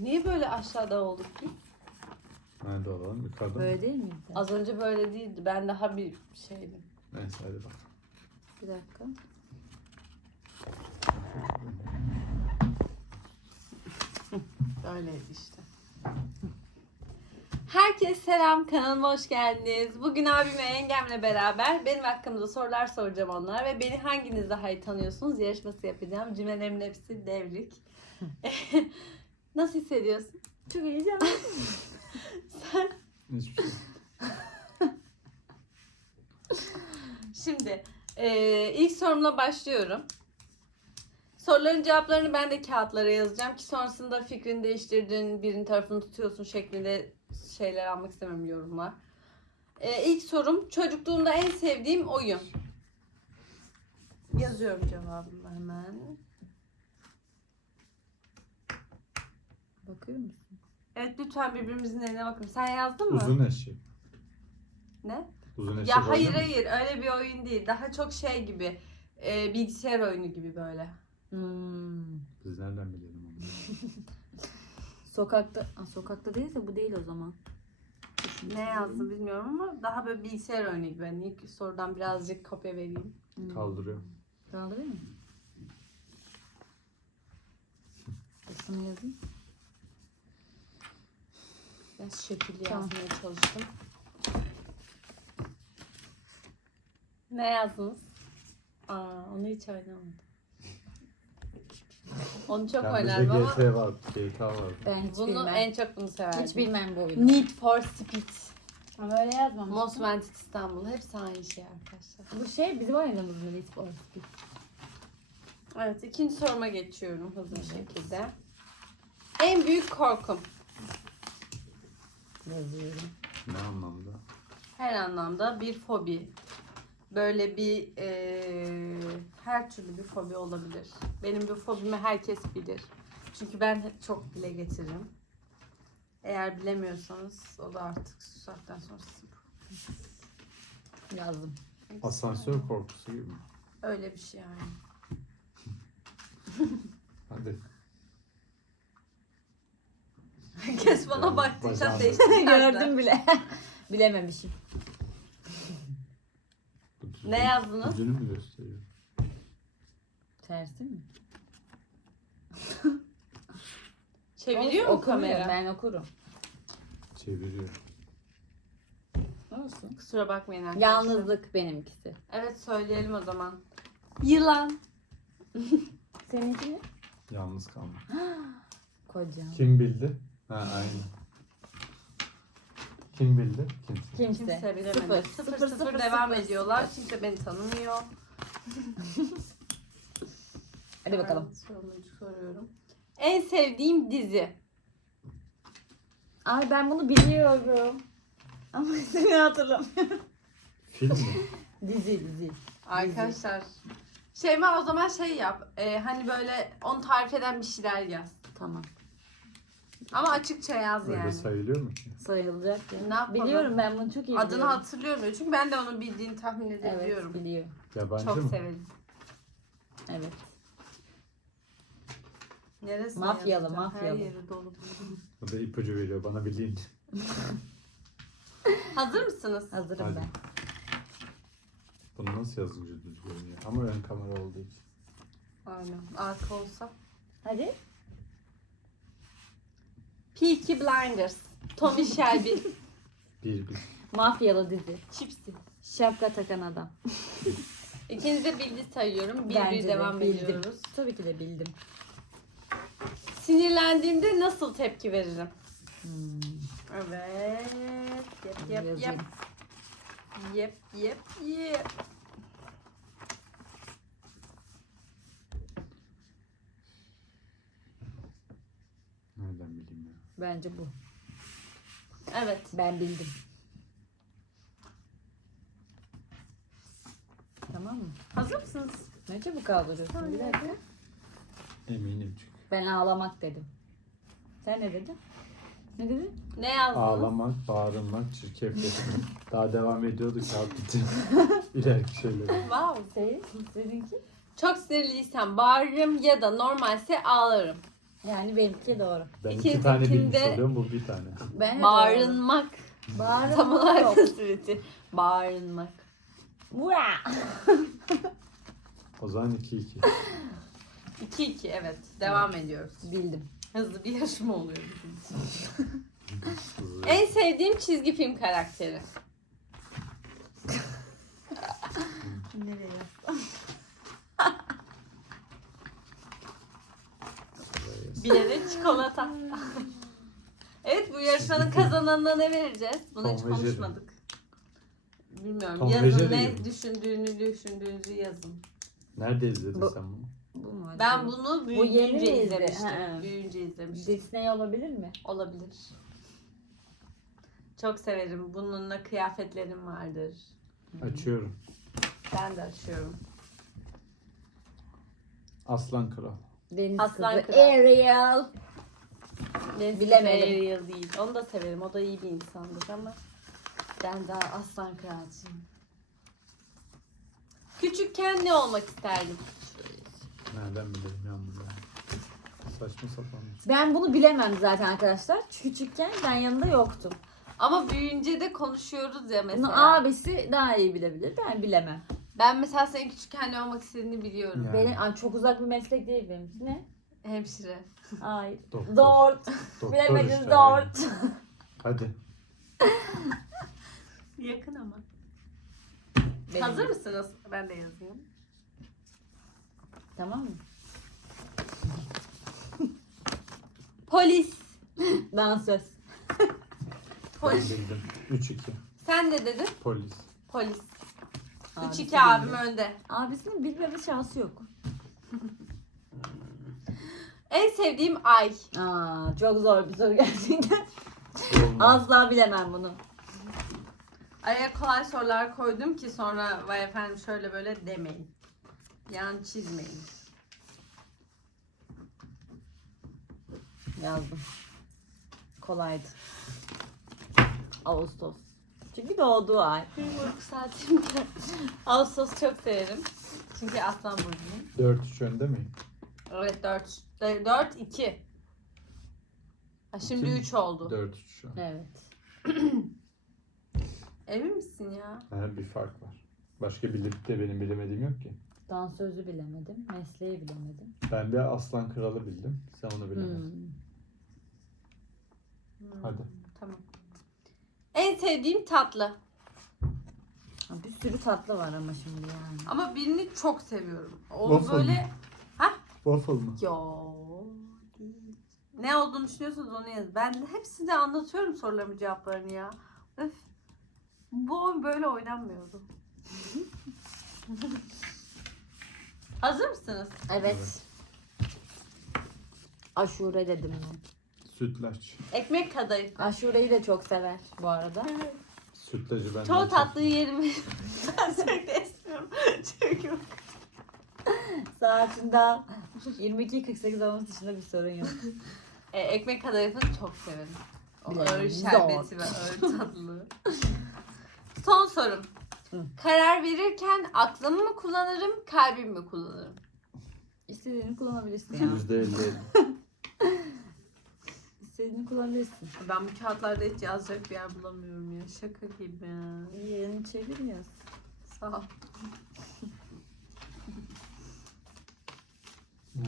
Niye böyle aşağıda olduk ki? Nerede olalım? Yukarıda mı? Böyle değil miydi? Az önce böyle değildi. Ben daha bir şeydim. Neyse hadi bak. Bir dakika. Öyleydi işte. Herkese selam kanalıma hoş geldiniz. Bugün abim ve yengemle beraber benim hakkımda sorular soracağım onlara ve beni hanginiz daha iyi tanıyorsunuz yarışması yapacağım. Cümlelerimin hepsi devrik. Nasıl hissediyorsun? Çok heyecanlı. Sen Hiçbir şey. Şimdi eee, ilk sorumla başlıyorum. Soruların cevaplarını ben de kağıtlara yazacağım ki sonrasında fikrini değiştirdiğin birinin tarafını tutuyorsun şeklinde şeyler almak istemem yorumlar. Eee ilk sorum çocukluğumda en sevdiğim oyun. Yazıyorum cevabımı hemen. Bakıyor musun? Evet lütfen birbirimizin eline bakın. Sen yazdın mı? Uzun eşek. Ne? Uzun eşek Ya hayır mu? hayır öyle bir oyun değil. Daha çok şey gibi. eee, bilgisayar oyunu gibi böyle. Hmm. Biz nereden bilelim onu? Sokakta, Aa, sokakta değilse bu değil o zaman. Ne yazdı bilmiyorum ama daha böyle bilgisayar oyunu gibi. Ben ilk sorudan birazcık kopya vereyim. Hmm. Kaldırıyor. Kaldırayım mı? Şunu yazayım. Biraz şekilli Tamam. yazmaya çalıştım. Ne yazdınız? Aa, onu hiç oynamadım. Onu çok Ya oynardım bizde ama GT var, GTA var. Ben hiç bunu bilmem. en çok bunu severdim. Hiç bilmem bu oyunu. Need for Speed. Ama öyle yazmamıştım. Most Wanted İstanbul. Hepsi aynı şey arkadaşlar. Bu şey bizim oynadığımız mı? Need for Speed. Evet ikinci soruma geçiyorum hızlı bir şekilde. En büyük korkum. Yazıyorum. Ne anlamda? Her anlamda bir fobi. Böyle bir eee, her türlü bir fobi olabilir. Benim bir fobimi herkes bilir. Çünkü ben hep çok dile getiririm. Eğer bilemiyorsanız o da artık şu saatten sonra sizin Yazdım. Asansör korkusu gibi mi? Öyle bir şey yani. Hadi. Yani baktıysa bacağım- değişti. Gördüm bile. Bilememişim. Ne yazdınız? Düzgünü mü gösteriyor? Tersi mi? Çeviriyor mu Okumuyor, kamera? Ben okurum. Çeviriyor. Olsun. Kusura bakmayın arkadaşlar. Yalnızlık benimkisi. Evet söyleyelim o zaman. Yılan. Seninki ne? Yalnız kalma. Kocam. Kim bildi? Ha aynen. Kim bildi? Kimse. Kimse. Kimse bilemedi. Sıfır. Sıfır sıfır, devam ediyorlar. Kimse beni tanımıyor. Hadi bakalım. Soruyorum. En sevdiğim dizi. Ay ben bunu biliyorum. Ama ismini hatırlamıyorum. Film mi? Dizi dizi. Arkadaşlar. Şeyma o zaman şey yap. e, hani böyle onu tarif eden bir şeyler yaz. Tamam. Ama açıkça yaz Öyle yani. sayılıyor mu ki? Sayılacak ya. Ne yapalım? Biliyorum ben bunu çok iyi Adını biliyorum. hatırlıyorum. Çünkü ben de onu bildiğini tahmin Evet edebiliyorum. biliyor. Yabancı Çok mı? severim. Evet. Neresi Mafyalı, yazacağım? mafyalı. Her yeri dolu. O da ipucu veriyor bana bildiğin. Hazır mısınız? Hazırım Hadi. ben. Bunu nasıl yazınca düz görünüyor? Ama ön kamera olduğu için. Aynen. Arka olsa. Hadi. Peaky Blinders. Tommy Shelby. Bir bir. Mafyalı dizi. Chipsy. Şapka takan adam. İkiniz de bildi sayıyorum. Bir Bence bir de devam bildim. ediyoruz. Tabii ki de bildim. Sinirlendiğimde nasıl tepki veririm? Hmm. Evet. Yep yep yep. Yazayım. Yep yep yep. Nereden bileyim ya? Bence bu. Evet. Ben bildim. Tamam mı? Hazır mısınız? Ne çabuk kaldırıyorsun? Bir dakika. Eminim çünkü. Ben ağlamak dedim. Sen ne dedin? Ne dedin? Ne yazdınız? Ağlamak, bağırmak, çirkefleşmek. Daha devam ediyordu kağıt bitti. İleriki şeyleri. Wow. Senin, seninki? Çok sinirliysem bağırırım ya da normalse ağlarım. Yani benimki doğru. Ben iki tane bilmiş oluyorum bu bir tane. Ben de Bağırınmak. doğru. Bağırınmak Tam olarak yok. tasviri. Bağırınmak. Vura! O zaman 2-2. 2-2 evet. Devam ediyoruz. Bildim. Hızlı bir yarışma oluyor bizim için. Hızlı. En sevdiğim çizgi film karakteri. Nereye çikolata. evet bu yarışmanın kazananına ne vereceğiz? Bunu hiç Tom ve Jerry. konuşmadık. Bilmiyorum. Tom ve yazın Jerry ne gibi. düşündüğünü düşündüğünüzü yazın. Nerede izledin Bu- sen bunu? Bu mu? Ben bunu büyüyünce miydi? izlemiştim. Ha. Büyüyünce izlemiştim. Disney olabilir mi? Olabilir. Çok severim. Bununla kıyafetlerim vardır. Açıyorum. Ben de açıyorum. Aslan Kral. Deniz Aslan kızı. Kral. Ariel. Bilemedim. Bilemedim. Ariel değil. Onu da severim. O da iyi bir insandır ama ben daha aslan kralcıyım. Küçükken ne olmak isterdim? Nereden bilirim ya bunu? Saçma sapan. Ben bunu bilemem zaten arkadaşlar. Küçükken ben yanında yoktum. Ama büyüyünce de konuşuyoruz ya Bunu mesela. abisi daha iyi bilebilir. Ben bilemem. Ben mesela senin küçükken ne olmak istediğini biliyorum. Ya. Benim ay, çok uzak bir meslek değil benim. Ne? Hemşire. Ay. Doktor. Dört. Doktor Bilemedin işte, dört. Hadi. Yakın ama. Benim- Hazır mısınız? Ben de yazayım. Tamam mı? Polis. Dansöz. Ben Polis. bildim. 3-2. Sen de dedin. Polis. Polis. Abisi 3-2 abim önde. Abisinin bilmeme şansı yok. En sevdiğim ay. Aa, çok zor bir soru gerçekten. Asla bilemem bunu. Araya kolay sorular koydum ki sonra vay efendim şöyle böyle demeyin. Yan çizmeyin. Yazdım. Kolaydı. Ağustos. Çünkü doğduğu ay. Uyku saatim geldi. Ağustos çok severim. Çünkü aslan burcuyum. 4-3 önde miyim? Evet 4. 4 2. Ha, şimdi İki mi? 3 oldu. 4-3 şu an. Evet. Emin misin ya? Ha, bir fark var. Başka bilip de benim bilemediğim yok ki. Dansözü bilemedim. Mesleği bilemedim. Ben bir Aslan Kralı bildim. Sen onu bilemedin. Hmm. Hmm, Hadi. Tamam. En sevdiğim tatlı. Ha, Bir sürü tatlı var ama şimdi yani. Ama birini çok seviyorum. Onu Waffle böyle... Waffle mı? Yo. Ne olduğunu düşünüyorsanız onu yazın. Ben hepsini anlatıyorum sorularımı cevaplarını ya. Öf. Bu oyun böyle oynanmıyordu. Hazır mısınız? Evet. Evet. Aşure dedim ben. Sütlaç. Ekmek kadayıf. Aşureyi de çok sever bu arada. Sütlacı ben Çoğu tatlıyı yerim. ben sürekli esmiyorum. Çünkü Saatinde 22.48 olması dışında bir sorun yok. e, ekmek kadayıfını çok severim. O ağır şerbeti ve ağır tatlılığı. Son sorum. Hı. Karar verirken aklımı mı kullanırım, kalbimi mi kullanırım? İstediğini kullanabilirsin ya. %50. İstediğini kullanabilirsin. Ben bu kağıtlarda hiç yazacak bir yer bulamıyorum ya. Şaka gibi. Yerini çeviriyoruz. Sağ ol.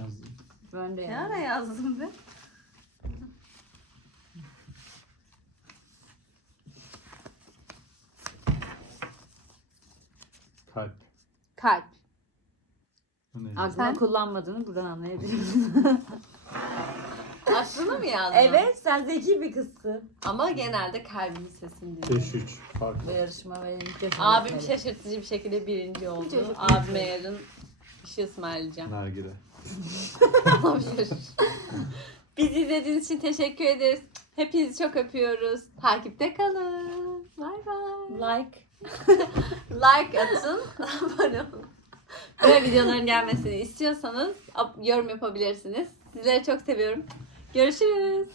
Yazdım. Ben de Ne yani. ara yazdım be? Kalp. Kalp. Bu neydi? Aklını Sen? kullanmadığını buradan anlayabilirsin. Aklını mı yazdın? evet sen zeki bir kızsın. Ama genelde kalbimin sesini dinliyorum. 5-3 fark Bu yarışma benim defa. Abim şaşırtıcı bir şekilde birinci oldu. Abime yarın bir şey ısmarlayacağım. Nargile. Olabilir. Bizi izlediğiniz için teşekkür ederiz. Hepinizi çok öpüyoruz. Takipte kalın. Bay bay. Like. Like atın. Abone olun. Böyle videoların gelmesini istiyorsanız yorum yapabilirsiniz. Sizleri çok seviyorum. Görüşürüz.